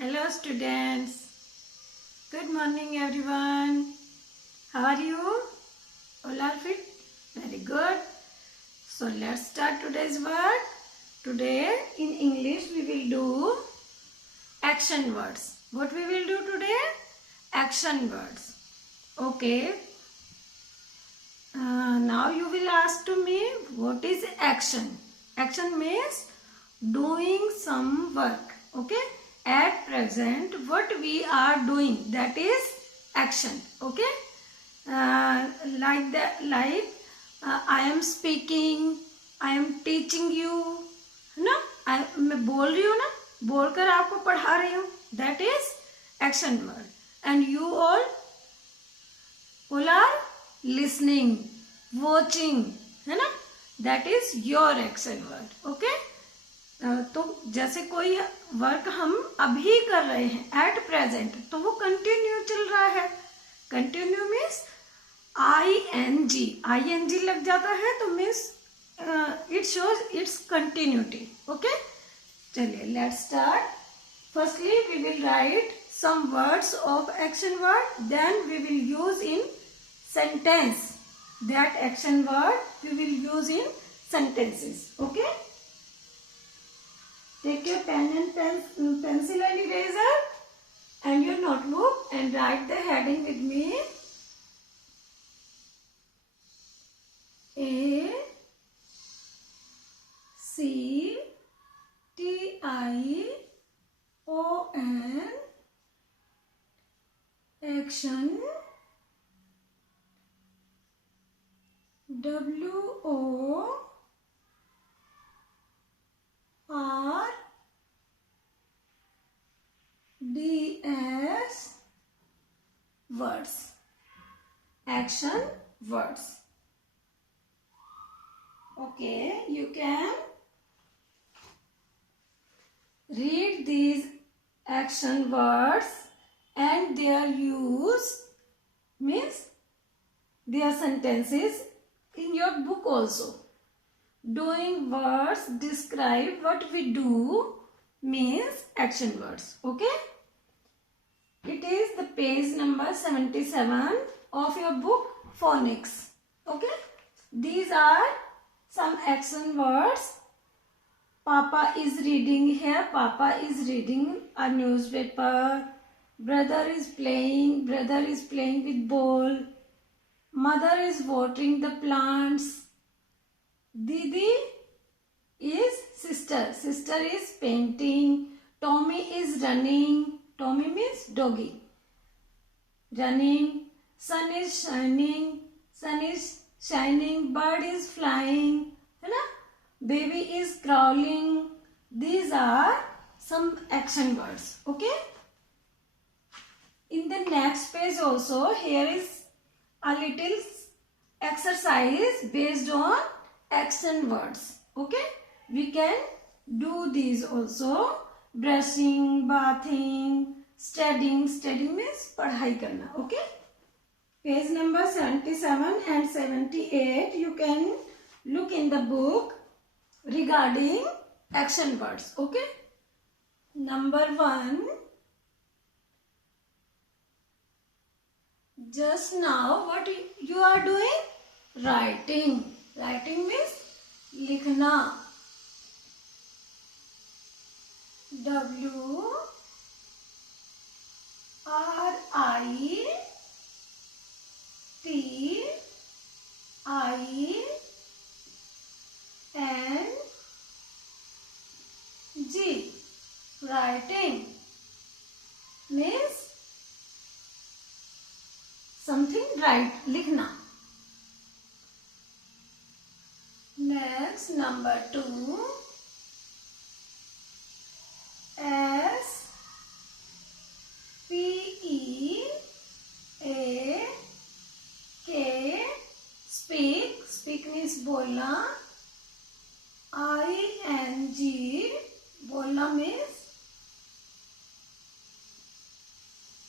Hello students. Good morning everyone. How are you? All are fit? Very good. So let's start today's work. Today in English we will do action words. What we will do today? Action words. Okay. Now you will ask to me what is action? Action means doing some work. Okay. At present what we are doing, that is action. Okay. I am speaking, I am teaching you, है ना, मैं बोल रही हूँ ना, बोलकर आपको पढ़ा रही हूँ, that is action word. And you all are listening, watching, है ना, that is your action word. Okay. तो जैसे कोई वर्क हम अभी कर रहे हैं एट प्रेजेंट, तो वो कंटिन्यू चल रहा है. Continue means I N G लग जाता है तो means it shows it's continuity. Okay, चलिए let's start. Firstly we will write some words of action word, then we will use in sentence. That action word we will use in sentences. Okay. Take your pen and pencil and eraser and your notebook and write the heading with me. A C T I O N action. W O R D S words. Action words. Okay, you can read these action words and their use means their sentences in your book also. Doing words describe what we do means action words. Okay. It is the page number 77 of your book phonics. Okay. These are some action words. Papa is reading here. Papa is reading a newspaper. Brother is playing with ball. Mother is watering the plants. Didi is sister. Sister is painting. Tommy is running. Tommy means doggy. Running. Sun is shining. Sun is shining. Bird is flying. है ना? Baby is crawling. These are some action words. Okay. In the next page also, here is a little exercise based on action words. Okay. We can do these also. Brushing, bathing, studying. Studying means पढ़ाई करना. Okay. Page number 77 and 78 you can look in the book regarding action words. Okay. Number 1. Just now what you are doing? Writing. Writing means लिखना. W R I T I N G. Writing means something right, लिखना. Next, number 2. S P E A K. Speak. Speak means बोलना. I N G. बोलना means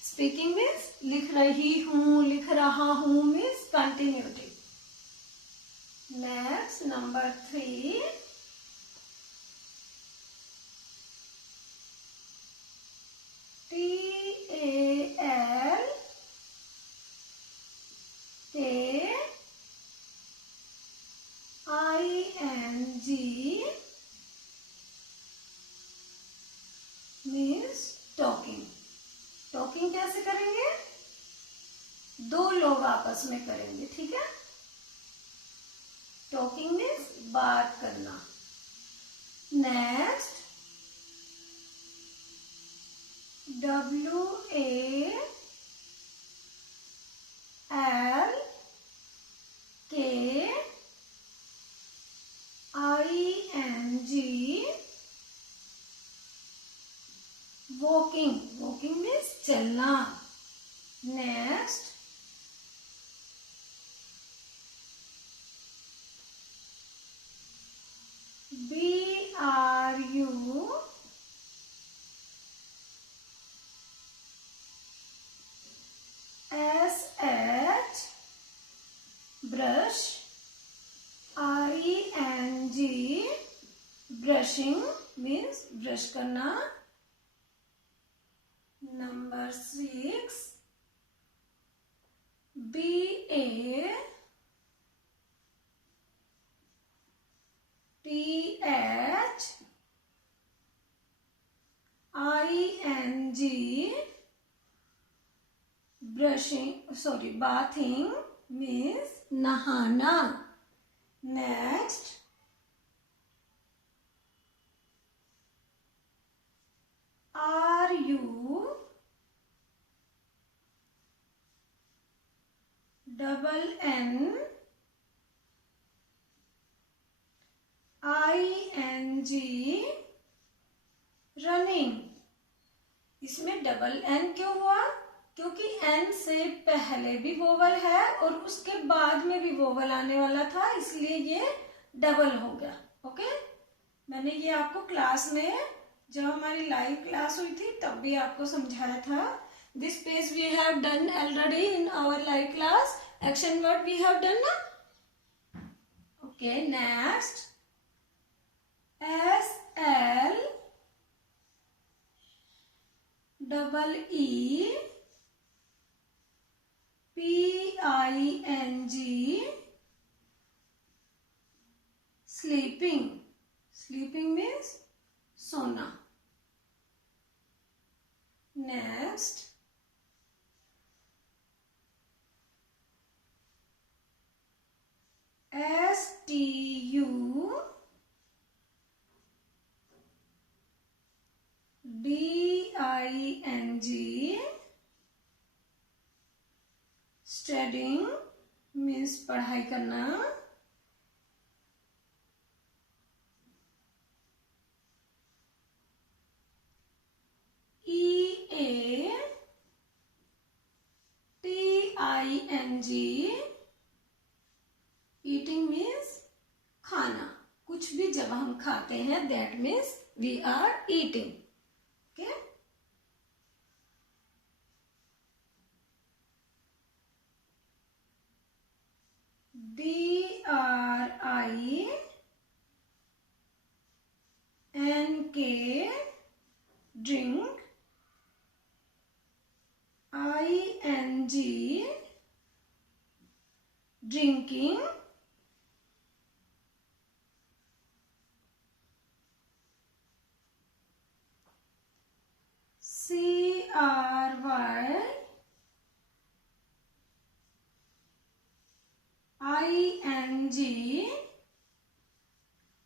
speaking means लिख रही हूँ, लिख रहा हूँ means continuity. Next, number 3. K I N G means talking. Talking कैसे करेंगे? दो लोग आपस में करेंगे, ठीक है? टॉकिंग मीन्स बात करना. Next WALKING. Walking. Walking means चलना. Next BRUSH. Brush. RENG. Brushing means brush करना. Number 6 BATCH. ING. Bathing means नहाना. Next RUNNING. रनिंग. इसमें डबल एन क्यों हुआ? क्योंकि एन से पहले भी वोवल है और उसके बाद में भी वोवल आने वाला था, इसलिए ये डबल हो गया. ओके, मैंने ये आपको क्लास में, जब हमारी लाइव क्लास हुई थी तब भी आपको समझाया था. This page we have done already in our live class. Action word we have done ना. Okay, next SLEEPING. Sleeping. Sleeping means सोना. Next STUDING. स्टडिंग मीन्स पढ़ाई करना. EATING. ईटिंग मीन्स खाना. कुछ भी जब हम खाते हैं that means we are eating. Okay, DRINK. drink. ING. drinking. CRYING.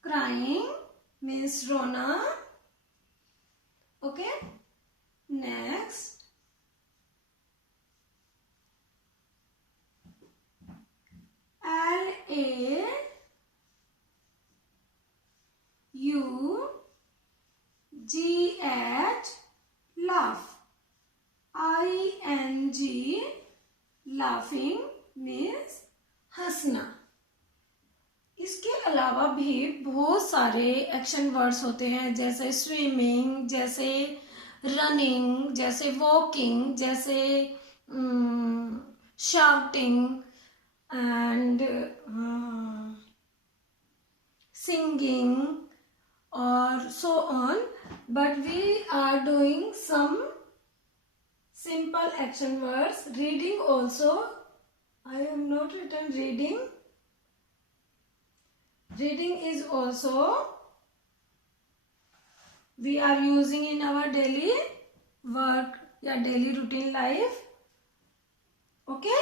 crying means रोना. Okay, next LAUGH. laugh. ING. laughing means हंसना. इसके अलावा भी बहुत सारे एक्शन वर्ड्स होते हैं, जैसे स्विमिंग, जैसे रनिंग, जैसे वॉकिंग, जैसे शाउटिंग एंड सिंगिंग और so on. But we are doing some simple action words. Reading also. I am not not written reading. Reading is also we are using in our daily work या daily routine life. Okay.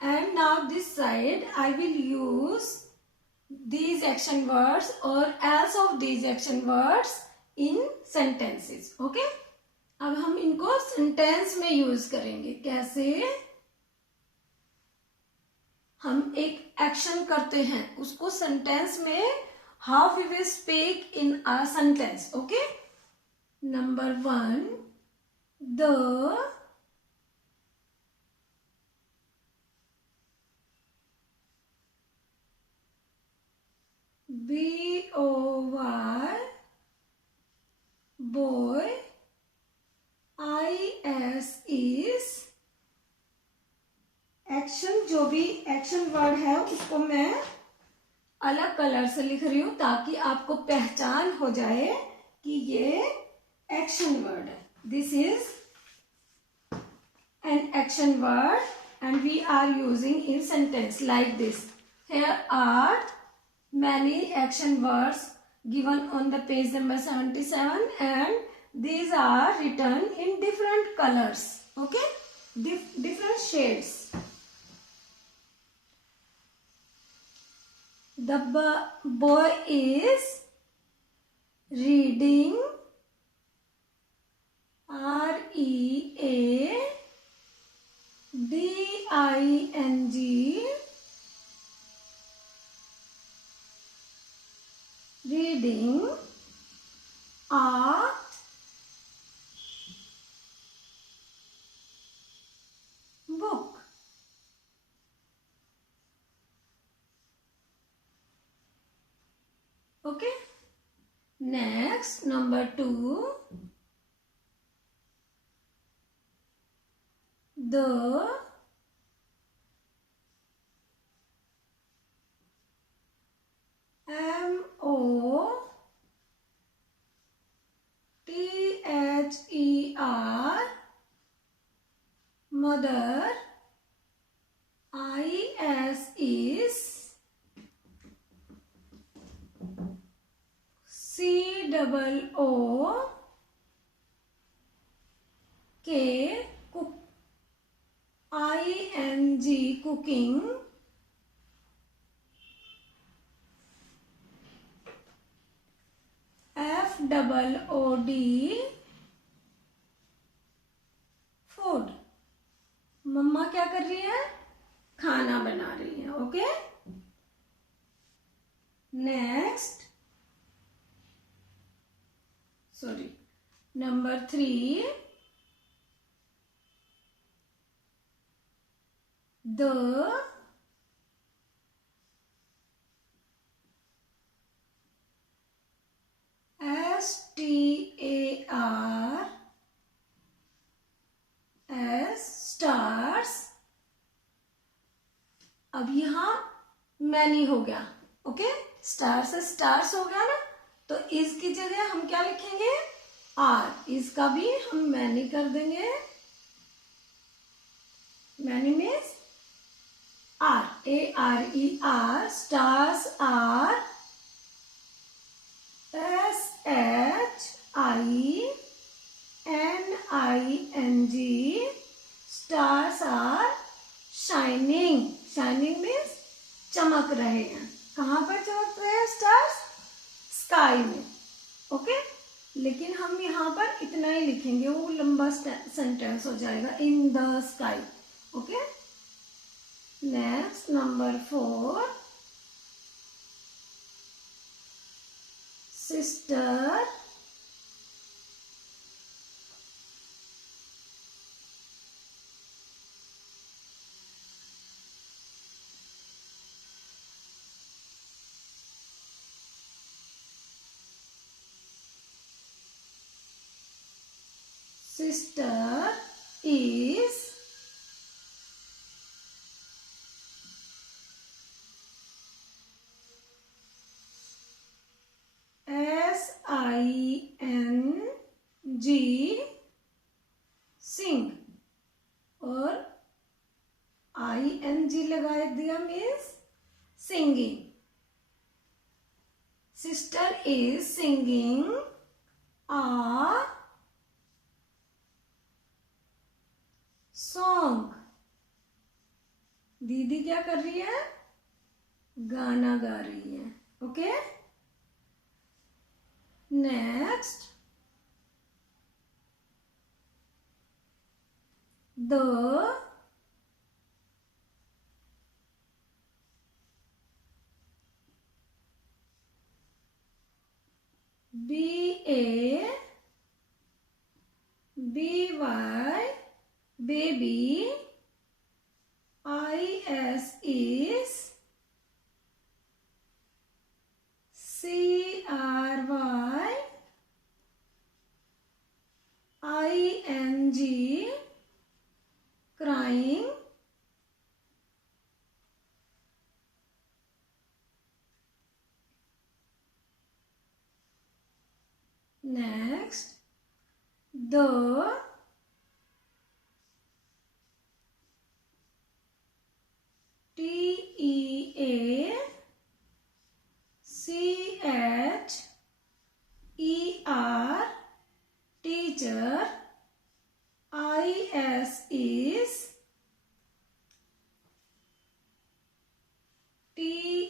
And now this side I will use these action words or else of these action words in sentences. Okay. अब हम इनको sentence में use करेंगे. कैसे? हम एक action करते हैं, उसको सेंटेंस में how we will speak in a sentence. Okay. Number 1, the BOY boy IS is action. जो भी एक्शन वर्ड है उसको मैं अलग कलर से लिख रही हूं ताकि आपको पहचान हो जाए कि ये एक्शन वर्ड है. This is an action word and we are using in sentence like this. Here are many action words given on the page number 77 and these are written in different colors. Okay. Different shades. The boy is reading. READING. Reading a book. Okay. Next, number 2. The MOTHER mother IS is COOK cook ING cooking. FOOD food. मम्मा क्या कर रही है? खाना बना रही है. Okay. Next, sorry, number 3. The stars. अब यहां मैनी हो गया. ओके. स्टार से स्टार्स हो गया ना, तो इस की जगह हम क्या लिखेंगे? आर. इसका भी हम मैनी कर देंगे. Many means are. ARER. Stars are SHINING. Stars are shining. Shining means चमक रहे हैं. कहाँ पर चमक रहे हैं स्टार्स? स्काई में. ओके. लेकिन हम यहाँ पर इतना ही लिखेंगे, वो लंबा सेंटेंस हो जाएगा. In the sky. Okay. Next, number 4. Sister is SING. sing. और ING लगा दिया means singing. Sister is singing a song. दीदी क्या कर रही है? गाना गा रही है. Okay. Next, the BABY baby is CRYING crying. Next, the TEACHER teacher is TEACHING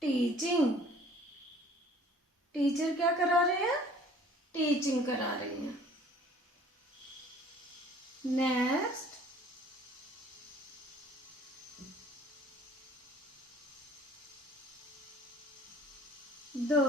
teaching. Teacher क्या करा रहे हैं? टीचिंग करा रही हैं. Next, the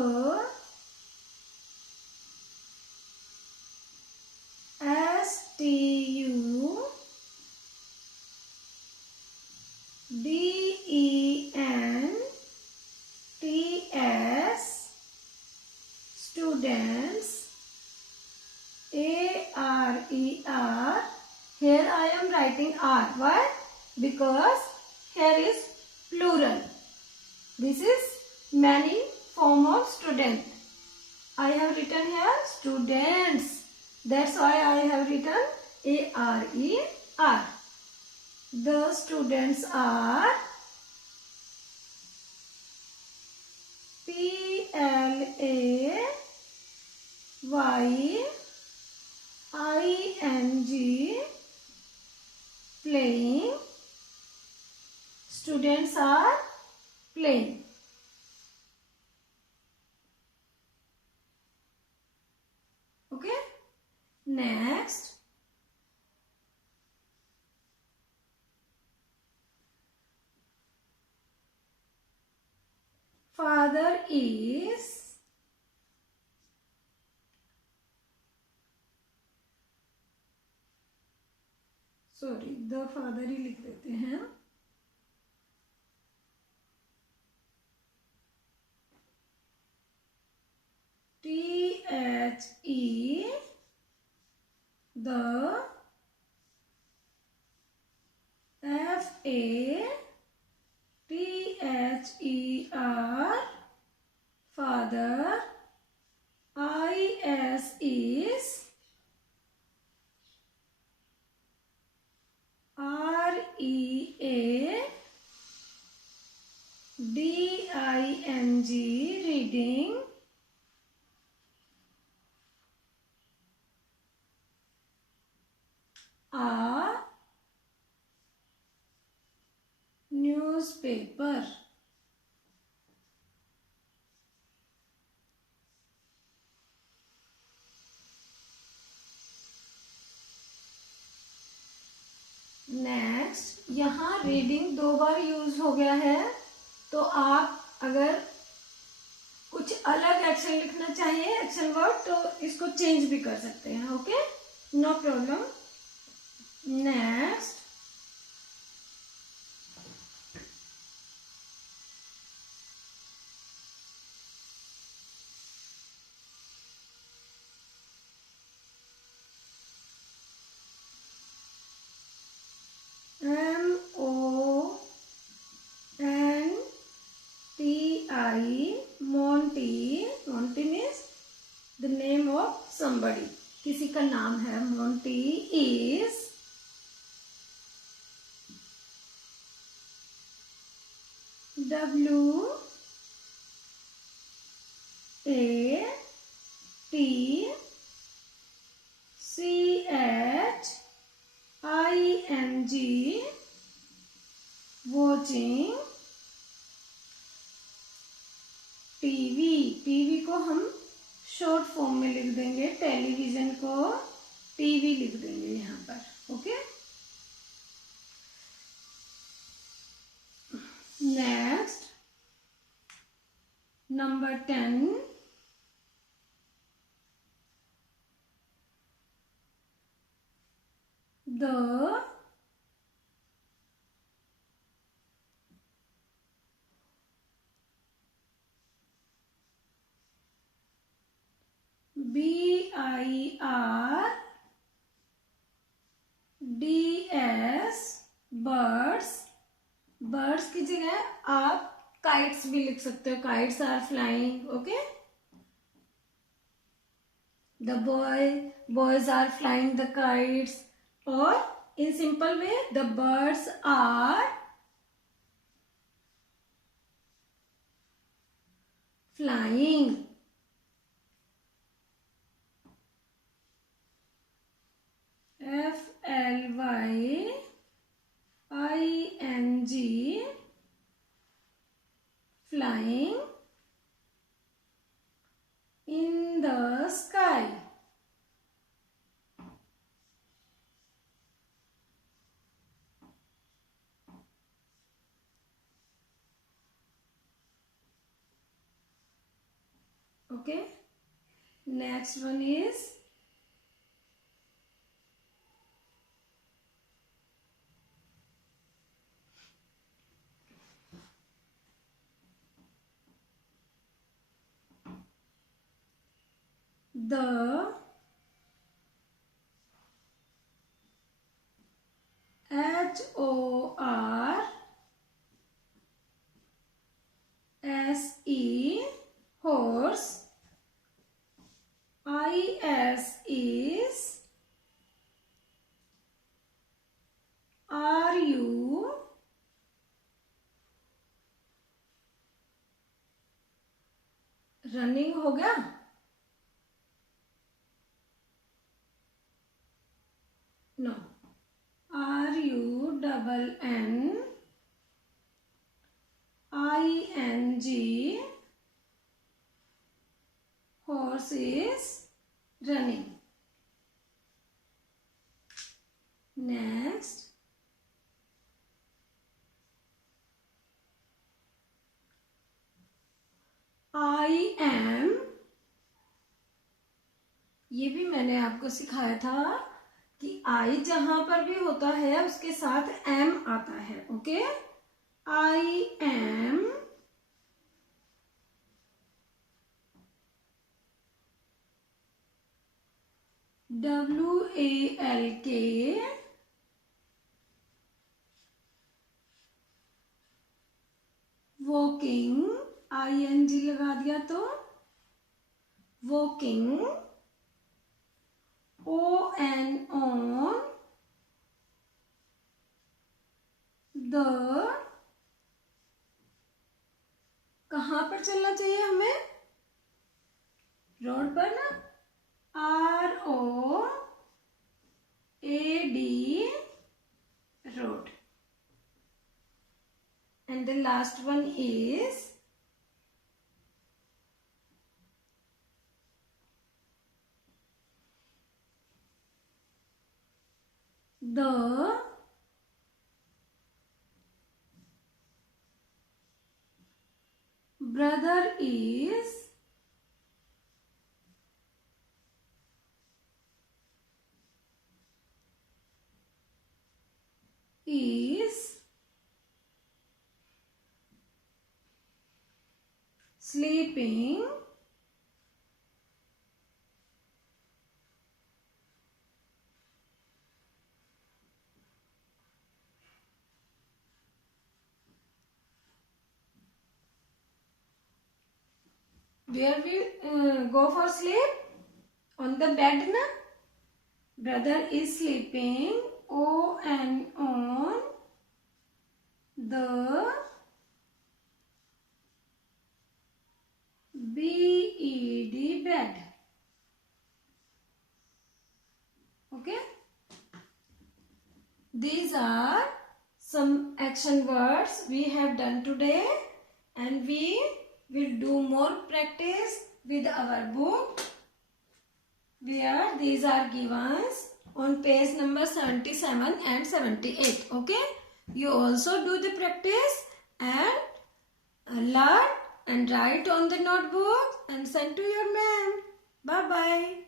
STUDENTS students ARER. Here I am writing R. Why? Because here is plural. This is many form of student. I have written here students. That's why I have written ARER. The students are PLAYING playing. Students are playing. Okay. Next, father is the father ही लिख देते हैं. THE the FATHER father. IS is READING reading. A newspaper. Next, यहाँ reading 2 बार use हो गया है, तो आप अगर कुछ अलग एक्शन लिखना चाहिए, एक्शन वर्ड, तो इसको चेंज भी कर सकते हैं. Okay, no problem. Next, MONTI. Monty means somebody, किसी का नाम है Monty is W A T C H I N G watching TV. TV को हम शॉर्ट फॉर्म में लिख देंगे, टेलीविजन को टीवी लिख देंगे यहाँ पर। Okay, next number 10, the BIRDS birds, birds की जगह आप काइट्स भी लिख सकते हो, kites are flying. Okay, the boys are flying the kites, और in simple way the birds are flying. FLYING, flying in the sky। Okay, next one is the HORSE, horse, ISRU, running हो गया। No, RUNNING, horse is running। Next, I am, ये भी मैंने आपको सिखाया था कि आई जहां पर भी होता है उसके साथ एम आता है। Okay, I am WALK, walking, ING लगा दिया तो वॉकिंग, ON द, कहां पर चलना चाहिए हमें, रोड पर ना, ROAD, road। And the last one is the brother is sleeping where we go for sleep, On the bed na? Brother is sleeping on the bed. Okay. These are some action words we have done today, and we will do more practice with our book where these are given on page number 77 and 78. Okay. You also do the practice and learn and write on the notebook and send to your ma'am. Bye bye.